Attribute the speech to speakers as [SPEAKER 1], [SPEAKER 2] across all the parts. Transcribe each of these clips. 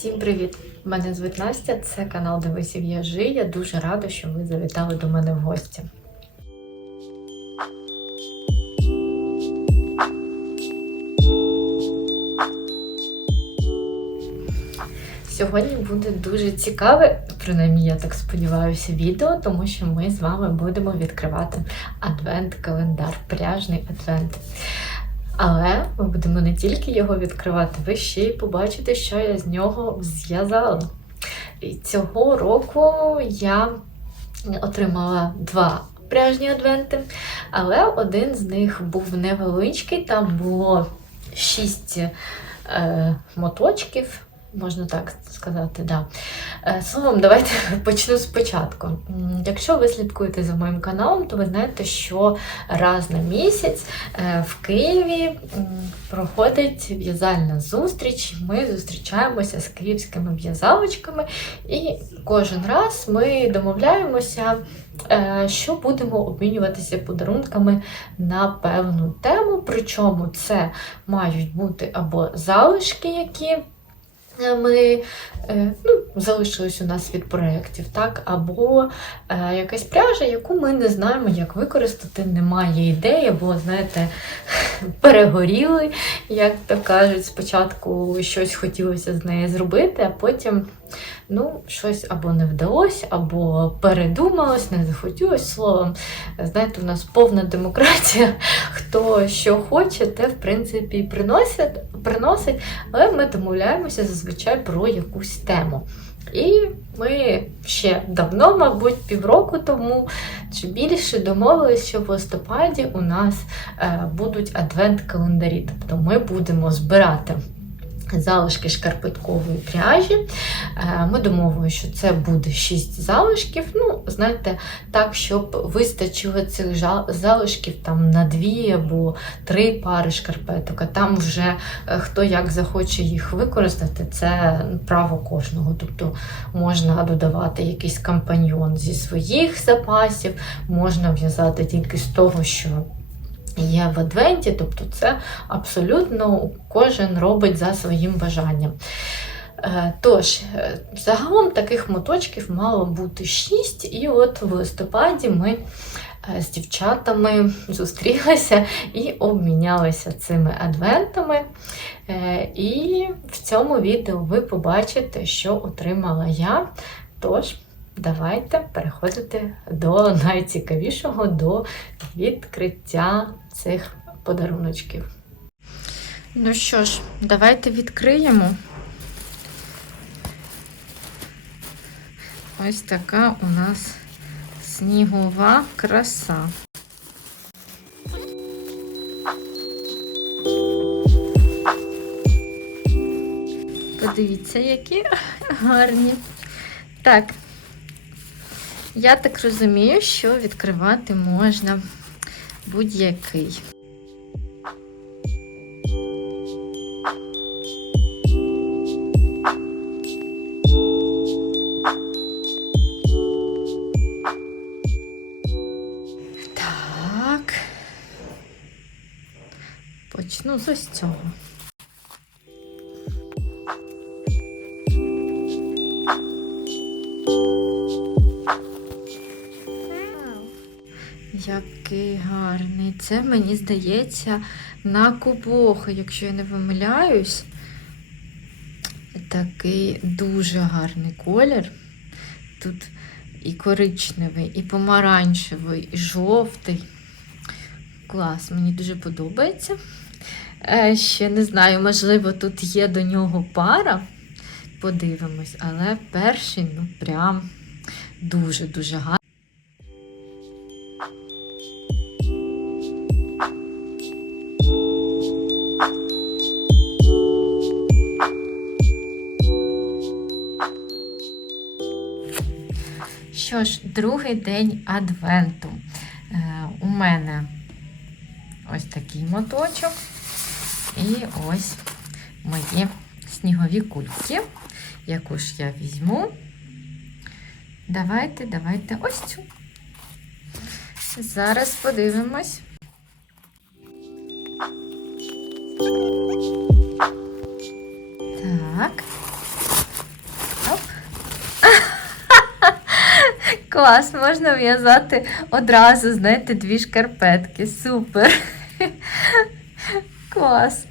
[SPEAKER 1] Всім привіт! Мене звуть Настя, це канал Дивись і В'яжи. Я дуже рада, що ви завітали до мене в гості. Сьогодні буде дуже цікаве, принаймні я так сподіваюся, відео, тому що ми з вами будемо відкривати адвент-календар, пряжний адвент. Але ми будемо не тільки його відкривати, ви ще й побачите, що я з нього зв'язала. І цього року я отримала два пряжні адвенти, але один з них був невеличкий, там було шість е, моточків. Можна так сказати, да. Е, Словом, давайте почну спочатку. Якщо ви слідкуєте за моїм каналом, то ви знаєте, що раз на місяць е, в Києві проходить в'язальна зустріч. Ми зустрічаємося з київськими в'язалочками, і кожен раз ми домовляємося, е, що будемо обмінюватися подарунками на певну тему. Причому це мають бути або залишки, які ми е, ну, залишились у нас від проєктів, так, або е, якась пряжа, яку ми не знаємо, як використати, немає ідеї, або, знаєте, перегоріли, як то кажуть, спочатку щось хотілося з нею зробити, а потім ну, щось або не вдалося, або передумалось, не захотілось. Словом, знаєте, у нас повна демократія. Хто що хоче, те, в принципі, і приносить, приносить, але ми домовляємося зазвичай про якусь тему. І ми ще давно, мабуть, півроку тому чи більше домовилися, що в листопаді у нас е, будуть адвент-календарі. Тобто ми будемо збирати залишки шкарпеткової пряжі. Е, Ми домовилися, що це буде 6 залишків. Ну, знаєте, так, щоб вистачило цих залишків там на 2 або 3 пари шкарпеток. А там вже е, хто як захоче їх використати, це право кожного. Тобто можна додавати якийсь компаньйон зі своїх запасів, можна в'язати тільки з того, що є в адвенті, тобто це абсолютно кожен робить за своїм бажанням. Е, Тож, е, загалом таких моточків мало бути 6, і от в листопаді ми е, з дівчатами зустрілися і обмінялися цими адвентами. І в цьому відео ви побачите, що отримала я. Тож, давайте переходити до найцікавішого, до відкриття цих подаруночків. Ну що ж, давайте відкриємо. Ось така у нас снігова краса. Подивіться, які гарні. Так, я так розумію, що відкривати можна будь-який. Так. Почну з ось цього. Який гарний. Це, мені здається, на кубохи, якщо я не помиляюсь. Такий дуже гарний колір. Тут і коричневий, і помаранчевий, і жовтий. Клас, мені дуже подобається. Е, ще не знаю, можливо, тут є до нього пара. Подивимось, але перший, ну, прям дуже-дуже гарний. Що ж, другий день адвенту. Е, у мене ось такий моточок. І ось мої снігові кульки, яку ж я візьму. Давайте, давайте ось цю. Зараз подивимось. Так. Клас, можна в'язати одразу, знаєте, дві шкарпетки. Супер. Клас.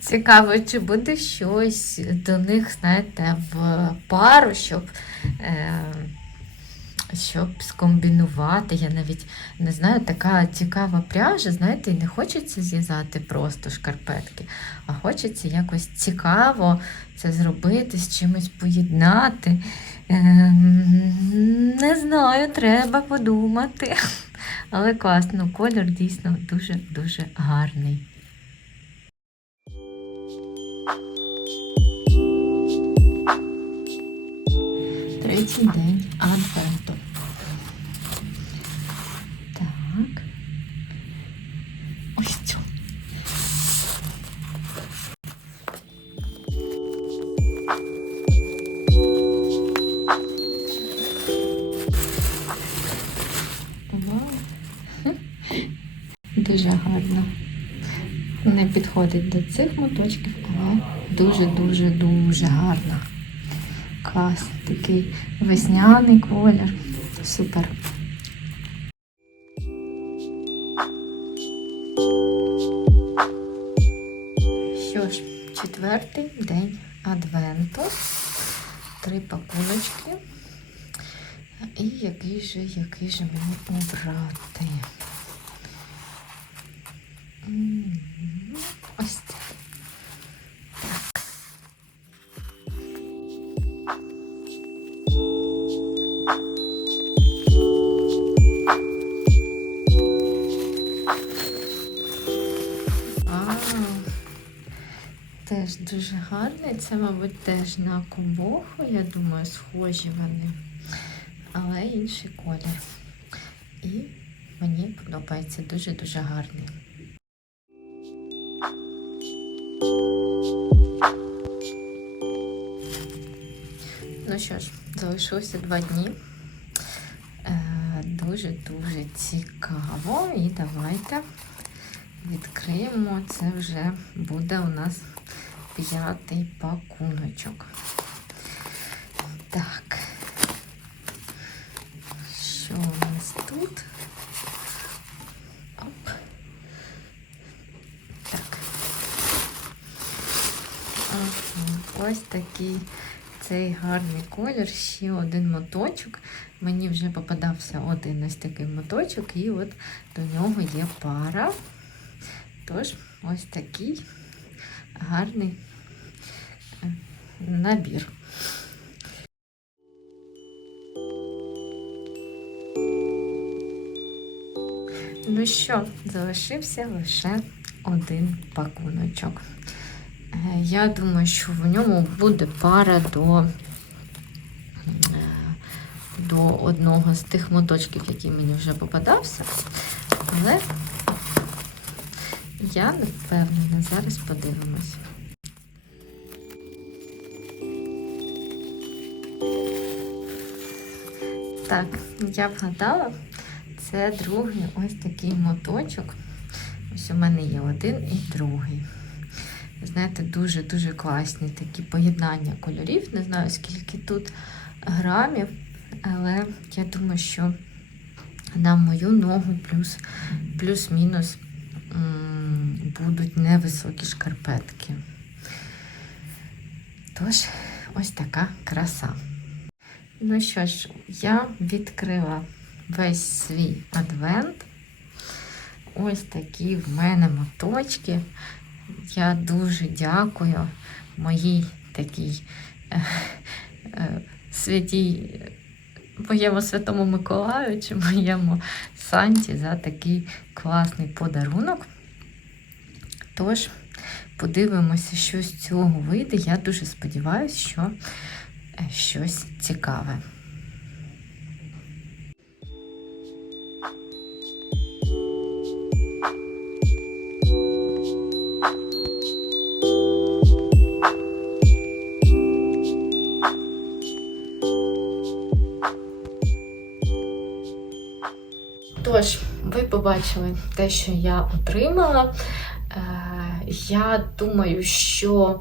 [SPEAKER 1] Цікаво, чи буде щось до них, знаєте, в пару, щоб, е, щоб скомбінувати. Я навіть не знаю, така цікава пряжа, знаєте, і не хочеться зв'язати просто шкарпетки, а хочеться якось цікаво це зробити, з чимось поєднати. Ем, Не знаю, треба подумати. Але класно, колір дійсно дуже-дуже гарний. Третій день адвенту. Дуже гарно. Не підходить до цих моточків, але дуже-дуже дуже гарно. Клас, такий весняний колір. Супер. Що ж, четвертий день адвенту. Три пакуночки. І який же, який же мені обрати? Дуже гарний. Це, мабуть, теж на кубоху, я думаю, схожі вони. Але інший колір. І мені подобається дуже-дуже гарний. Ну що ж, залишилося два дні. Е, Дуже-дуже цікаво. І давайте відкриємо. Це вже буде у нас п'ятий пакуночок. Так. Що у нас тут? Оп. Так. Ось такий цей гарний колір. Ще один моточок. Мені вже попадався один ось такий моточок, і от до нього є пара. Тож, ось такий гарний набір. Ну що, залишився лише один пакуночок. Е, Я думаю, що в ньому буде пара до, е, до одного з тих моточків, який мені вже попадався. Але я не впевнена, зараз подивимось. Так, я вгадала, це другий ось такий моточок. Ось у мене є один і другий. Знаєте, дуже-дуже класні такі поєднання кольорів. Не знаю, скільки тут грамів, але я думаю, що на мою ногу плюс, плюс-мінус будуть невисокі шкарпетки. Тож, ось така краса. Ну що ж, я відкрила весь свій адвент. Ось такі в мене моточки. Я дуже дякую моїй такій е, е, святій, моєму святому Миколаю чи моєму Санті за такий класний подарунок. Тож, подивимося, що з цього вийде. Я дуже сподіваюся, що щось цікаве. Тож, ви побачили те, що я отримала. Е, Я думаю, що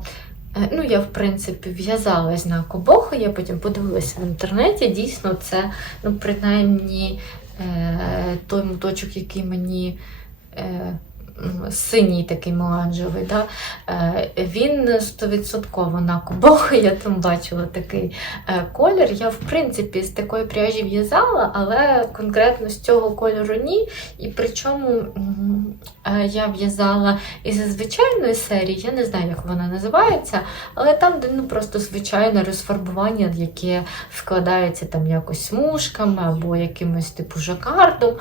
[SPEAKER 1] Ну, я, в принципі, в'язалась на кобоху, я потім подивилася в інтернеті. Дійсно, це, ну, принаймні, е, той моточок, який мені. Синій такий меланжевий, да? е, він стовідсотково на кобоху, я там бачила такий е, колір. Я, в принципі, з такої пряжі в'язала, але конкретно з цього кольору ні. І причому е, я в'язала із звичайної серії, я не знаю, як вона називається, але там, де ну, просто звичайне розфарбування, яке вкладається там якось смужками або якимось типу жакардом.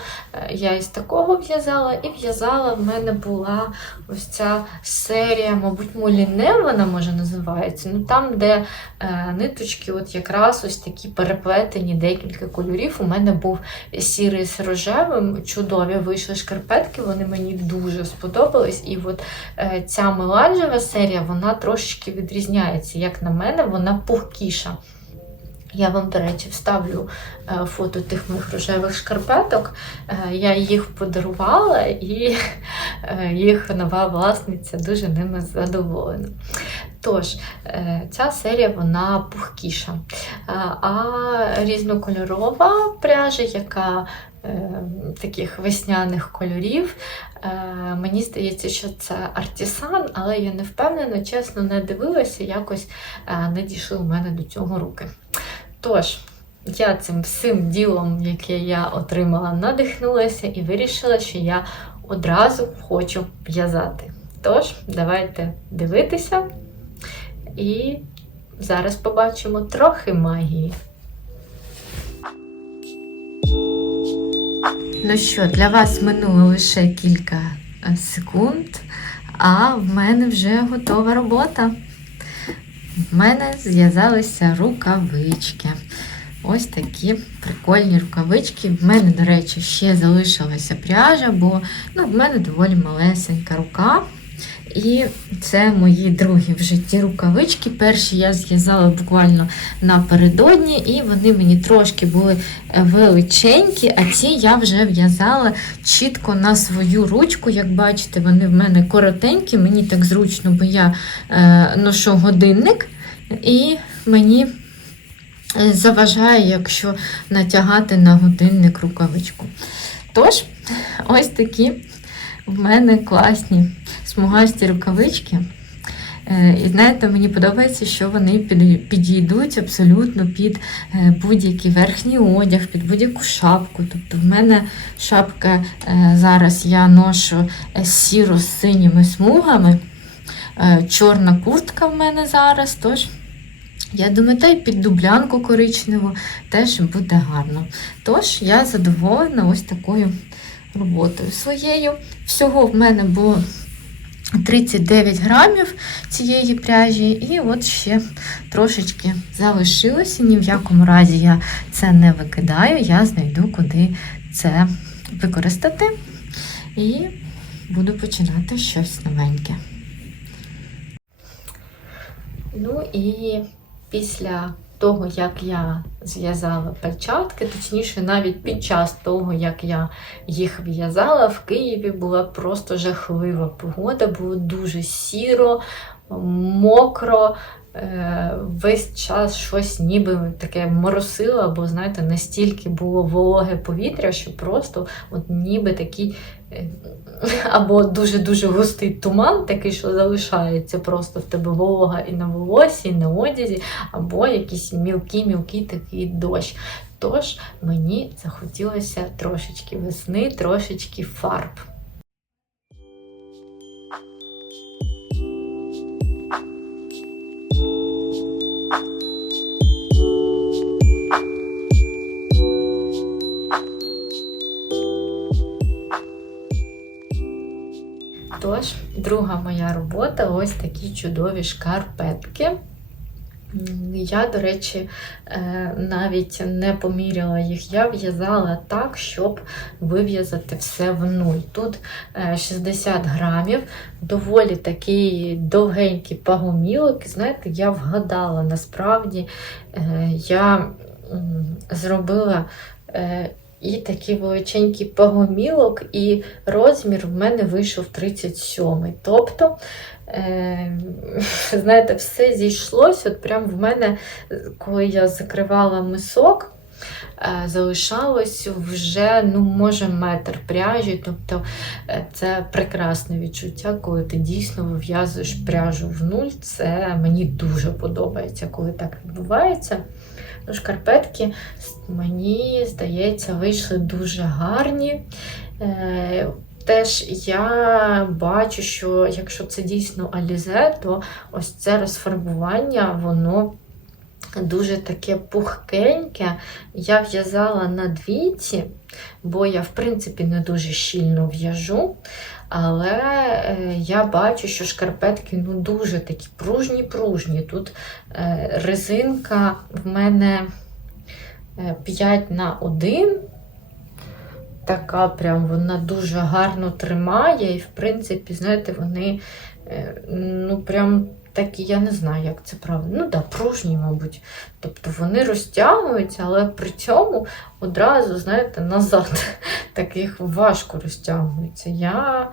[SPEAKER 1] Я із такого в'язала і в'язала в мене була ось ця серія, мабуть, Моліне вона може називається. Ну там, де е, ниточки, от якраз ось такі переплетені декілька кольорів. У мене був сірий з рожевим, чудові вийшли шкарпетки, вони мені дуже сподобались. І от е, ця меланжева серія, вона трошечки відрізняється. Як на мене, вона пухкіша. Я вам, до речі, вставлю е, фото тих моїх рожевих шкарпеток. Е, Я їх подарувала, і е, їх нова власниця дуже ними задоволена. Тож, ця серія вона пухкіша. А, різнокольорова пряжа, яка таких весняних кольорів. Мені здається, що це артісан, але я не впевнена, чесно, не дивилася, якось не дійшли у мене до цього руки. Тож, я цим всім ділом, яке я отримала, надихнулася і вирішила, що я одразу хочу в'язати. Тож, давайте дивитися. І зараз побачимо трохи магії. Ну що, для вас минуло лише кілька е, секунд, а в мене вже готова робота. В мене зв'язалися рукавички. Ось такі прикольні рукавички. В мене, до речі, ще залишилася пряжа, бо ну, в мене доволі малесенька рука. І це мої другі в житті рукавички. Перші я зв'язала буквально напередодні, і вони мені трошки були е, величенькі, а ці я вже в'язала чітко на свою ручку. Як бачите, вони в мене коротенькі, мені так зручно, бо я е, ношу годинник, і мені е, заважає, якщо натягати на годинник рукавичку. Тож, ось такі в мене класні смугасті рукавички. Е, І знаєте, мені подобається, що вони підійдуть абсолютно під е, будь-який верхній одяг, під будь-яку шапку. Тобто в мене шапка е, зараз я ношу сіро з синіми смугами. Чорна куртка в мене зараз. Тож я думаю, та й під дублянку коричневу теж буде гарно. Тож я задоволена ось такою роботою своєю. Всього в мене було 39 грамів цієї пряжі, і от ще трошечки залишилося. Ні в якому разі я це не викидаю, я знайду, куди це використати. І буду починати щось новеньке. Ну і після того, як я зв'язала перчатки, точніше, навіть під час того, як я їх в'язала, в Києві була просто жахлива погода, було дуже сіро, мокро. е, Весь час щось ніби таке моросило, або, знаєте, настільки було вологе повітря, що просто от ніби такий е, або дуже-дуже густий туман, такий, що залишається просто в тебе волога і на волосі, і на одязі, або якийсь мілкий-мілкий такий дощ. Тож мені захотілося трошечки весни, трошечки фарб. Тож, друга моя робота ось такі чудові шкарпетки. Я, до речі, е, навіть не поміряла їх. Я в'язала так, щоб вив'язати все в нуль. Тут е, 60 грамів, доволі такий довгенький пагомілок. Знаєте, я вгадала насправді, е, я зробила. І такий величенький погомілок, і розмір в мене вийшов 37. Тобто е, знаєте, все зійшлось. От прям в мене, коли я закривала мисок, залишалось вже, ну, може, метр пряжі. Тобто е, це прекрасне відчуття, коли ти дійсно вив'язуєш пряжу в нуль. Це мені дуже подобається, коли так відбувається. Ну, шкарпетки, мені здається, вийшли дуже гарні. Е, Теж я бачу, що якщо це дійсно алізе, то ось це розфарбування, воно дуже таке пухкеньке. Я в'язала на двійці, бо я, в принципі, не дуже щільно в'яжу. Але е, я бачу, що шкарпетки ну, дуже такі пружні-пружні. Тут е, резинка в мене е, 5 на 1. Така прям вона дуже гарно тримає, і, в принципі, знаєте, вони е, ну прям такі, я не знаю, як це правильно. Ну да, пружні, мабуть. Тобто вони розтягуються, але при цьому одразу, знаєте, назад таких важко розтягуються. Я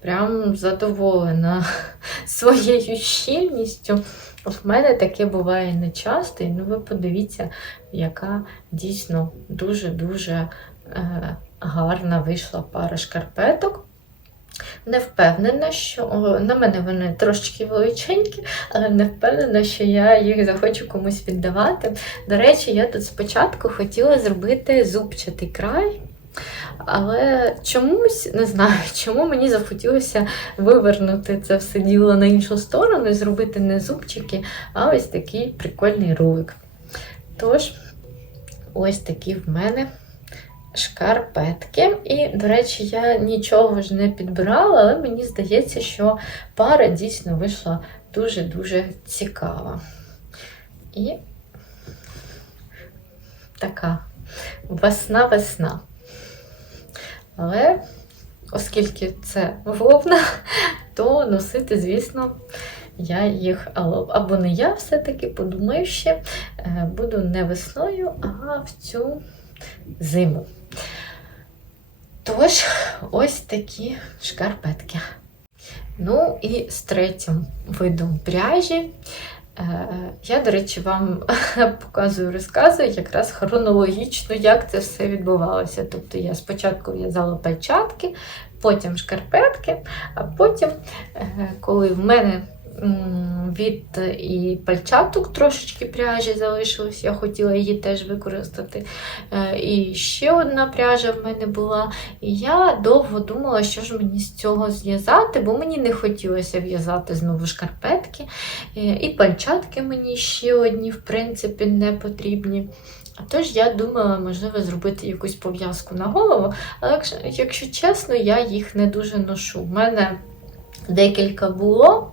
[SPEAKER 1] прям задоволена своєю щільністю. В мене таке буває не часто, і ну ви подивіться, яка дійсно дуже-дуже е, гарна вийшла пара шкарпеток. Не впевнена, що на мене вони трошечки величенькі, але не впевнена, що я їх захочу комусь віддавати. До речі, я тут спочатку хотіла зробити зубчатий край. Але чомусь не знаю, чому мені захотілося вивернути це все діло на іншу сторону і зробити не зубчики, а ось такий прикольний ролик. Тож, ось такі в мене шкарпетки. І, до речі, я нічого ж не підбирала, але мені здається, що пара дійсно вийшла дуже-дуже цікава. І така весна-весна. Але, оскільки це вовна, то носити, звісно, я їх або не я все-таки подумаю ще, е, буду не весною, а в цю зиму. Тож, ось такі шкарпетки. Ну і з третім видом пряжі. Е, Я, до речі, вам показую, розказую якраз хронологічно, як це все відбувалося. Тобто я спочатку в'язала пальчатки, потім шкарпетки, а потім, е, коли в мене від і пальчаток трошечки пряжі залишилось, я хотіла її теж використати. Е, і ще одна пряжа в мене була. І я довго думала, що ж мені з цього зв'язати, бо мені не хотілося в'язати знову шкарпетки. Е, і пальчатки мені ще одні, в принципі, не потрібні. А тож я думала, можливо, зробити якусь пов'язку на голову, але якщо, якщо чесно, я їх не дуже ношу. У мене декілька було.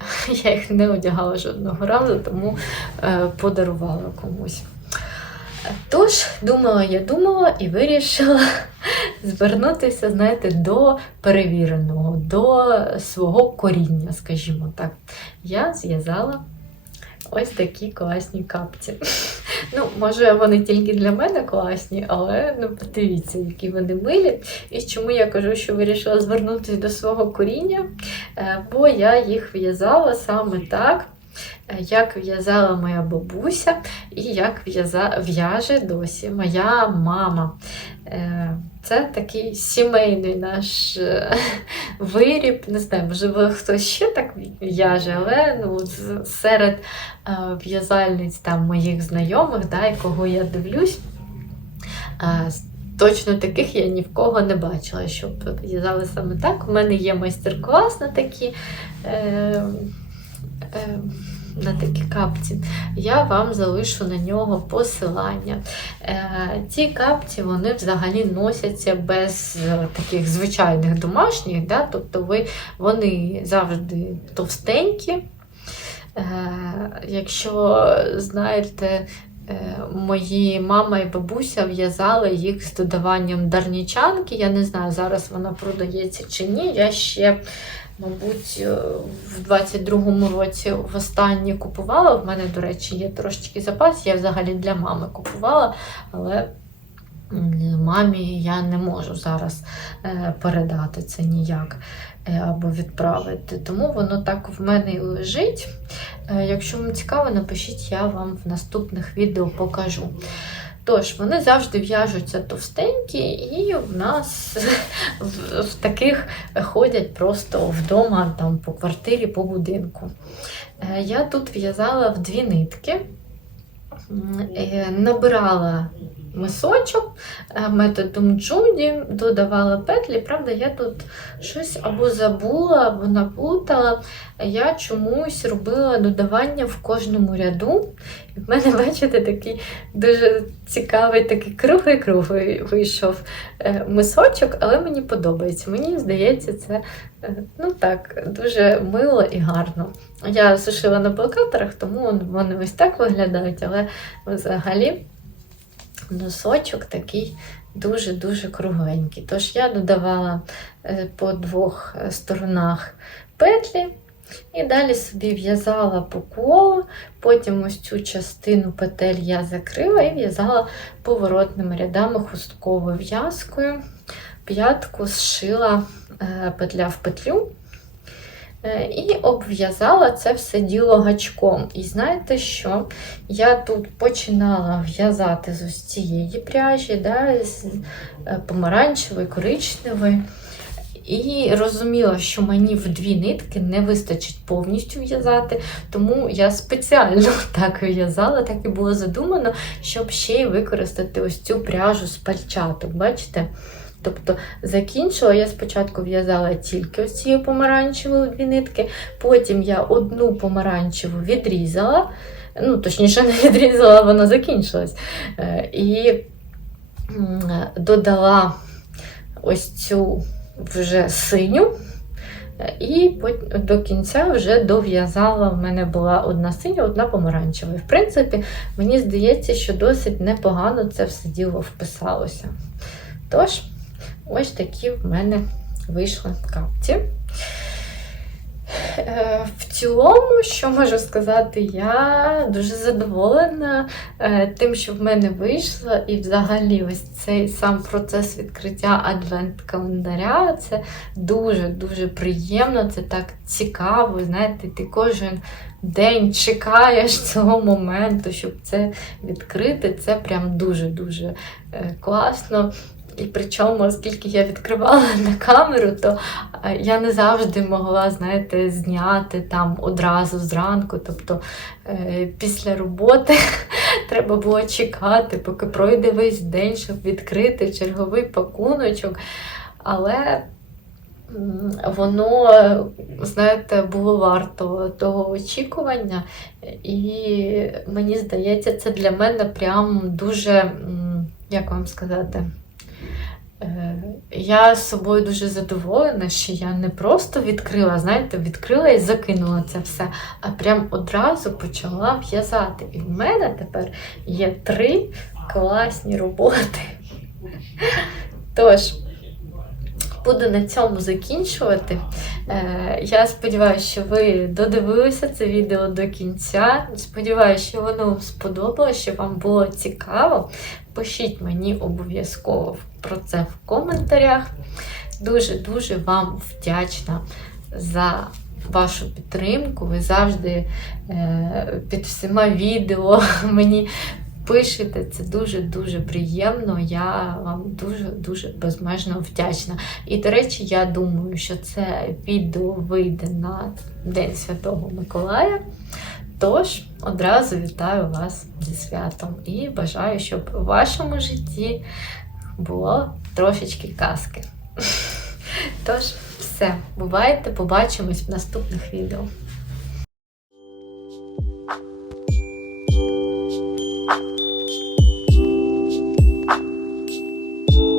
[SPEAKER 1] Я їх не одягала жодного разу, тому е, подарувала комусь. Тож, думала, я думала і вирішила звернутися, знаєте, до перевіреного, до свого коріння, скажімо так. Я зв'язала ось такі класні капці. Ну, може, вони тільки для мене класні, але ну, подивіться, які вони милі. І чому я кажу, що вирішила звернутися до свого коріння, е, бо я їх в'язала саме так. Е, як в'язала моя бабуся і як в'яже досі моя мама. Е, це такий сімейний наш е, виріб. Не знаю, можливо, хтось ще так в'яже, але ну, серед в'язальниць там моїх знайомих, да, і кого я дивлюсь, точно таких я ні в кого не бачила, щоб в'язали саме так. У мене є майстер-клас на такі. Е, е, на такі капці, я вам залишу на нього посилання. Е, ці капці вони взагалі носяться без е, таких звичайних домашніх, да? тобто ви, вони завжди товстенькі. Е, якщо знаєте, Мої мама і бабуся в'язали їх з додаванням дарнічанки. Я не знаю, зараз вона продається чи ні. Я ще Мабуть, е, в 22-му році востаннє купувала. В мене, до речі, є трошечки запас. Я взагалі для мами купувала, але мамі я не можу зараз е, передати це ніяк е, або відправити. Тому воно так в мене і лежить. Якщо вам цікаво, напишіть, я вам в наступних відео покажу. Тож, вони завжди в'яжуться товстенькі, і в нас в, таких ходять просто вдома, там, по квартирі, по будинку. Е, Я тут в'язала в дві нитки, е, набирала мисочок е, методом Джуді, додавала петлі. Правда, я тут щось або забула, або наплутала. Я чомусь робила додавання в кожному ряду. І в мене, бачите, такий дуже цікавий, такий круглий-круглий вийшов е, мисочок, але мені подобається. Мені здається, це е, ну так, дуже мило і гарно. Я сушила на блокаторах, тому вони ось так виглядають, але взагалі носочок такий дуже-дуже кругленький. Тож я додавала е, по двох е, сторонах петлі. І далі собі в'язала по колу, потім ось цю частину петель я закрила і в'язала поворотними рядами хустковою в'язкою. П'ятку зшила е, петля в петлю і обв'язала це все діло гачком. І знаєте що? Я тут починала в'язати з ось цієї пряжі, да, з е, помаранчевої, коричневої. І розуміла, що мені в дві нитки не вистачить повністю в'язати, тому я спеціально так в'язала, так і було задумано, щоб ще й використати ось цю пряжу з пальчаток. Бачите? Тобто закінчила, я спочатку в'язала тільки ось цією помаранчевою дві нитки, потім я одну помаранчеву відрізала, ну, точніше, не відрізала, вона закінчилась. Е, І додала ось цю вже синю. Е, І до кінця вже дов'язала. У мене була одна синя, одна помаранчева. І, в принципі, мені здається, що досить непогано це все діло вписалося. Тож, ось такі в мене вийшли капці. Е, В цілому, що можу сказати, я дуже задоволена е, тим, що в мене вийшло, і взагалі ось цей сам процес відкриття адвент-календаря це дуже-дуже приємно, це так цікаво. Знаєте, ти кожен день чекаєш цього моменту, щоб це відкрити. Це прям дуже-дуже е, класно. І причому, оскільки я відкривала на камеру, то е, я не завжди могла, знаєте, зняти там одразу зранку. Тобто е, після роботи треба було чекати, поки пройде весь день, щоб відкрити черговий пакуночок. Але воно, знаєте, було варто того очікування. І мені здається, це для мене прям дуже, як вам сказати, Я з собою дуже задоволена, що я не просто відкрила, знаєте, відкрила і закинула це все, а прям одразу почала в'язати. І в мене тепер є три класні роботи. Тож, буду на цьому закінчувати. Е, Я сподіваюся, що ви додивилися це відео до кінця. Сподіваюся, що воно вам сподобалось, що вам було цікаво. Пишіть мені обов'язково про це в коментарях. Дуже-дуже вам вдячна за вашу підтримку. Ви завжди е, під всіма відео мені пишете. Це дуже-дуже приємно. Я вам дуже-дуже безмежно вдячна. І, до речі, я думаю, що це відео вийде на День Святого Миколая. Тож одразу вітаю вас зі святом і бажаю, щоб у вашому житті було трошечки казки. Тож, все, бувайте, побачимось в наступних відео.